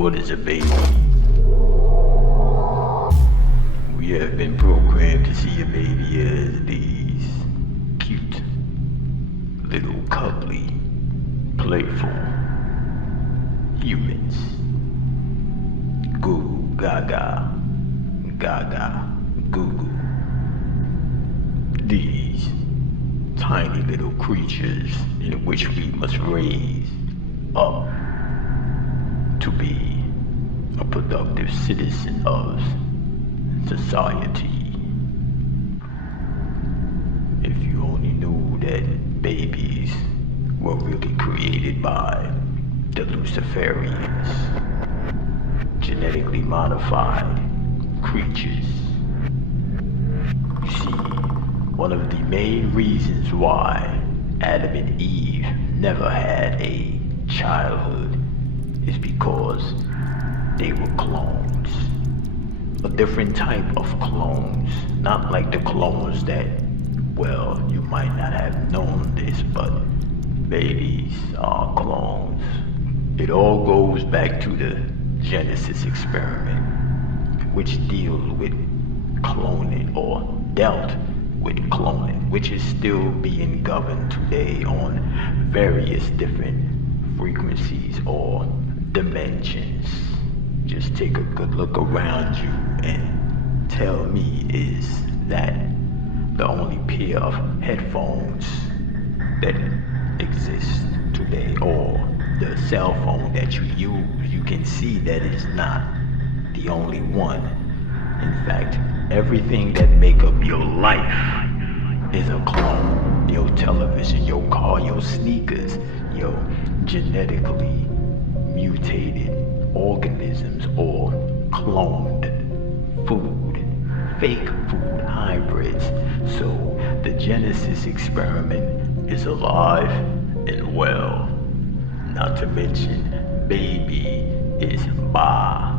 What is a baby? We have been programmed to see a baby as these cute, little cuddly, playful humans. Goo goo gaga, gaga, goo goo. These tiny little creatures in which we must raise up to be a productive citizen of society. If you only knew that babies were really created by the Luciferians, genetically modified creatures. You see, one of the main reasons why Adam and Eve never had a childhood is because they were clones. A different type of clones. Not like the clones that, well, you might not have known this, but babies are clones. It all goes back to the Genesis experiment, which deals with cloning or dealt with cloning, which is still being governed today on various different frequencies or dimensions. Just take a good look around you and tell me, is that the only pair of headphones that exist today, or the cell phone that you use? You can see that it's not the only one. In fact, everything that make up your life is a clone. Your television, your car, your sneakers, your genetically mutated organisms or cloned food, fake food hybrids. So the Genesis experiment is alive and well. Not to mention, baby is Ba-El.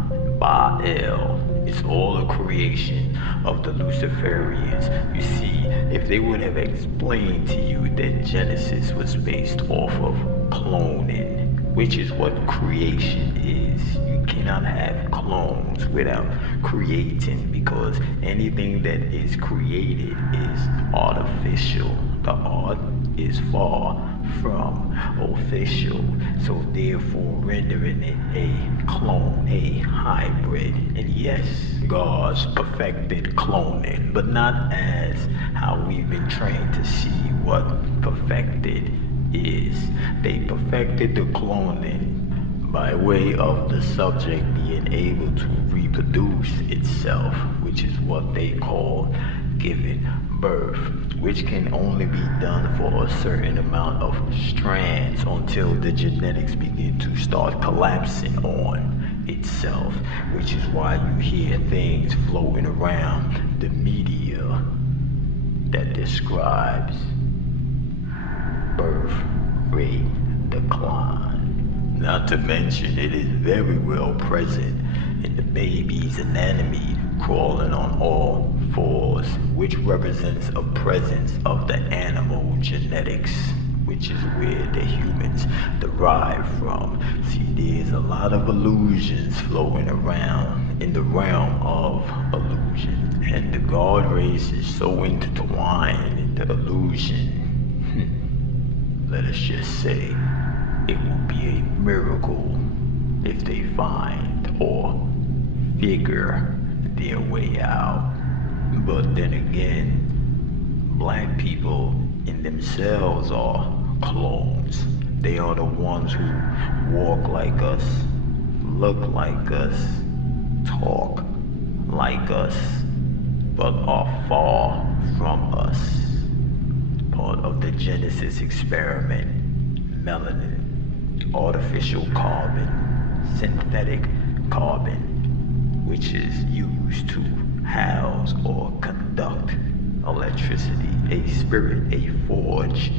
It's all a creation of the Luciferians. You see, if they would have explained to you that Genesis was based off of cloning, which is what creation is. You cannot have clones without creating, because anything that is created is artificial. The art is far from official, so therefore rendering it a clone, a hybrid. And yes, gods perfected cloning, but not as how we've been trained to see what perfected is. They perfected the cloning by way of the subject being able to reproduce itself, which is what they call giving birth, which can only be done for a certain amount of strands until the genetics begin to start collapsing on itself, which is why you hear things floating around the media that describes birth rate decline. Not to mention, it is very well present in the baby's anatomy, crawling on all fours, which represents a presence of the animal genetics, which is where the humans derive from. See, there's a lot of illusions floating around in the realm of illusion, and the god race is so intertwined in the illusion. Let us just say, it will be a miracle if they find or figure their way out. But then again, black people in themselves are clones. They are the ones who walk like us, look like us, talk like us, but are far from us. Part of the Genesis experiment: melanin, artificial carbon, synthetic carbon, which is used to house or conduct electricity, a spirit, a forged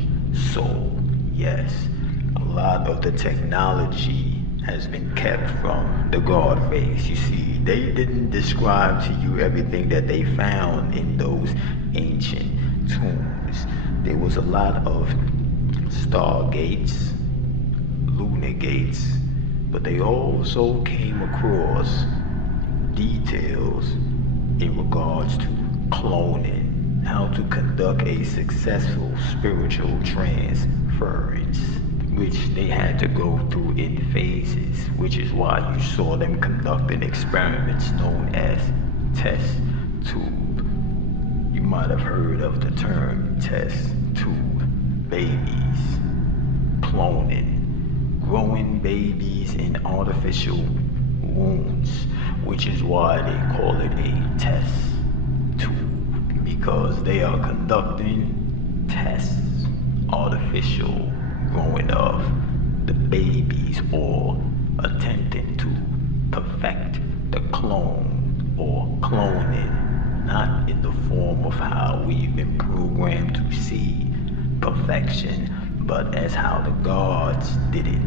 soul. Yes, a lot of the technology has been kept from the god race. You see, they didn't describe to you everything that they found in those ancient tombs. There was a lot of stargates, lunar gates, but they also came across details in regards to cloning, how to conduct a successful spiritual transference, which they had to go through in phases, which is why you saw them conducting experiments known as test tube. You might have heard of the term test tube babies, cloning, growing babies in artificial wombs, which is why they call it a test tube, because they are conducting tests, artificial growing of the babies, or attempting to perfect the clone, or cloning, not in the form of how we've been programmed to see perfection, but as how the gods did it,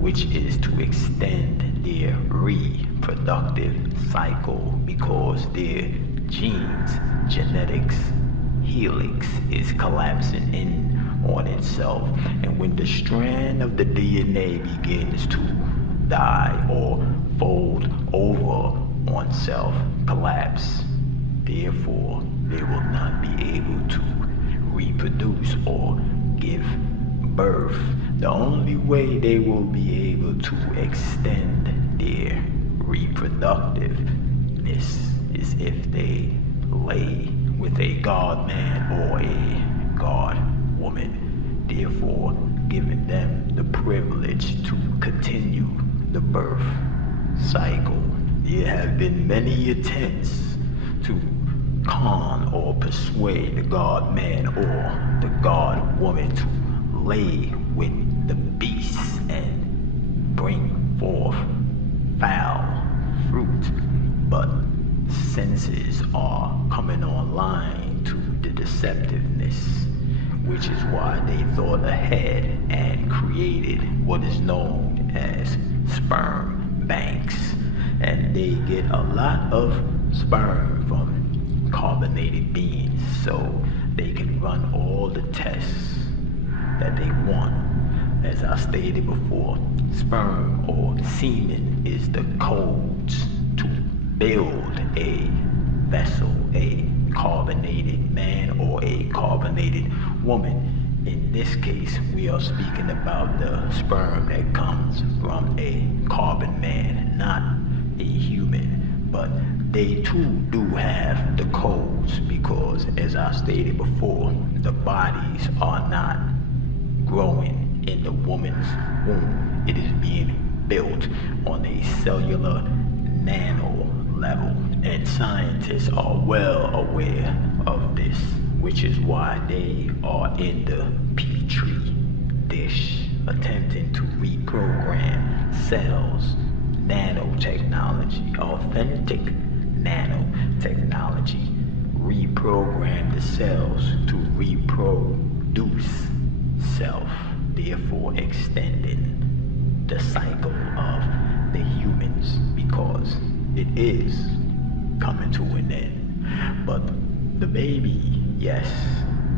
which is to extend their reproductive cycle, because their genes, genetics, helix is collapsing in on itself, and when the strand of the DNA begins to die or fold over on self, collapse, therefore they will not be able to reproduce or give birth. The only way they will be able to extend their reproductiveness is if they lay with a god man or a god woman, therefore giving them the privilege to continue the birth cycle. There have been many attempts to con or persuade the god man or the god woman to lay with the beasts and bring forth foul fruit, but senses are coming online to the deceptiveness, which is why they thought ahead and created what is known as sperm banks, and they get a lot of sperm from carbonated beings, so they can run all the tests that they want. As I stated before, sperm or semen is the codes to build a vessel, a carbonated man or a carbonated woman. In this case, we are speaking about the sperm that comes from a carbon man, not a human. But they too do have the codes, because as I stated before, the bodies are not growing in the woman's womb. It is being built on a cellular nano level, and scientists are well aware of this, which is why they are in the petri dish attempting to reprogram cells. Nanotechnology, authentic nanotechnology, reprogram the cells to reproduce self, therefore extending the cycle of the humans, because it is coming to an end. But the baby, yes,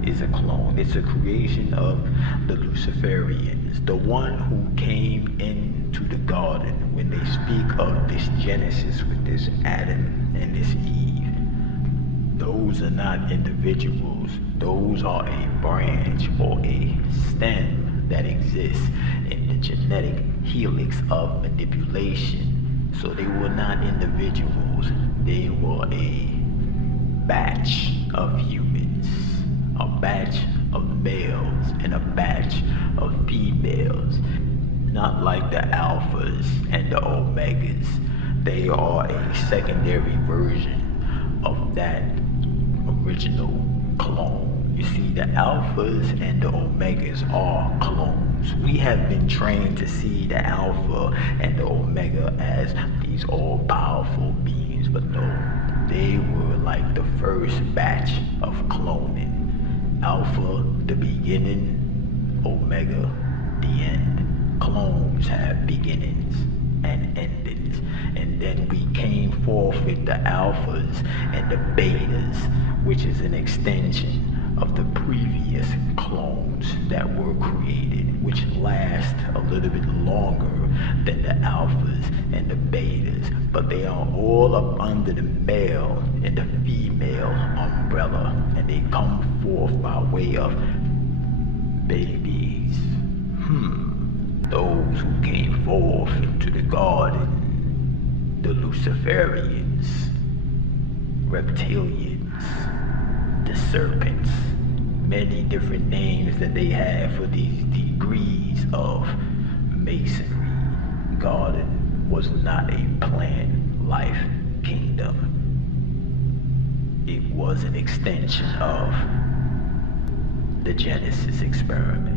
is a clone. It's a creation of the Luciferians, the one who came into the garden. When they speak of this Genesis with this Adam and this Eve, those are not individuals. Those are a branch or a stem that exists in the genetic helix of manipulation. So they were not individuals. They were a batch of humans, a batch of males and a batch of females. Not like the alphas and the omegas. They are a secondary version of that original clone. You see, the alphas and the omegas are clones. We have been trained to see the alpha and the omega as these all-powerful beings, but no, they were like the first batch of cloning. Alpha, the beginning, omega, the end. Clones have beginnings and endings, and then we came forth with the alphas and the betas, which is an extension of the previous clones that were created, which last a little bit longer than the alphas and the betas, but they are all up under the male and the female umbrella, and they come forth by way of babies. Those who came forth into the garden, the Luciferians, reptilians, the serpents, many different names that they have for these degrees of masonry. Garden was not a plant life kingdom. It was an extension of the Genesis experiment.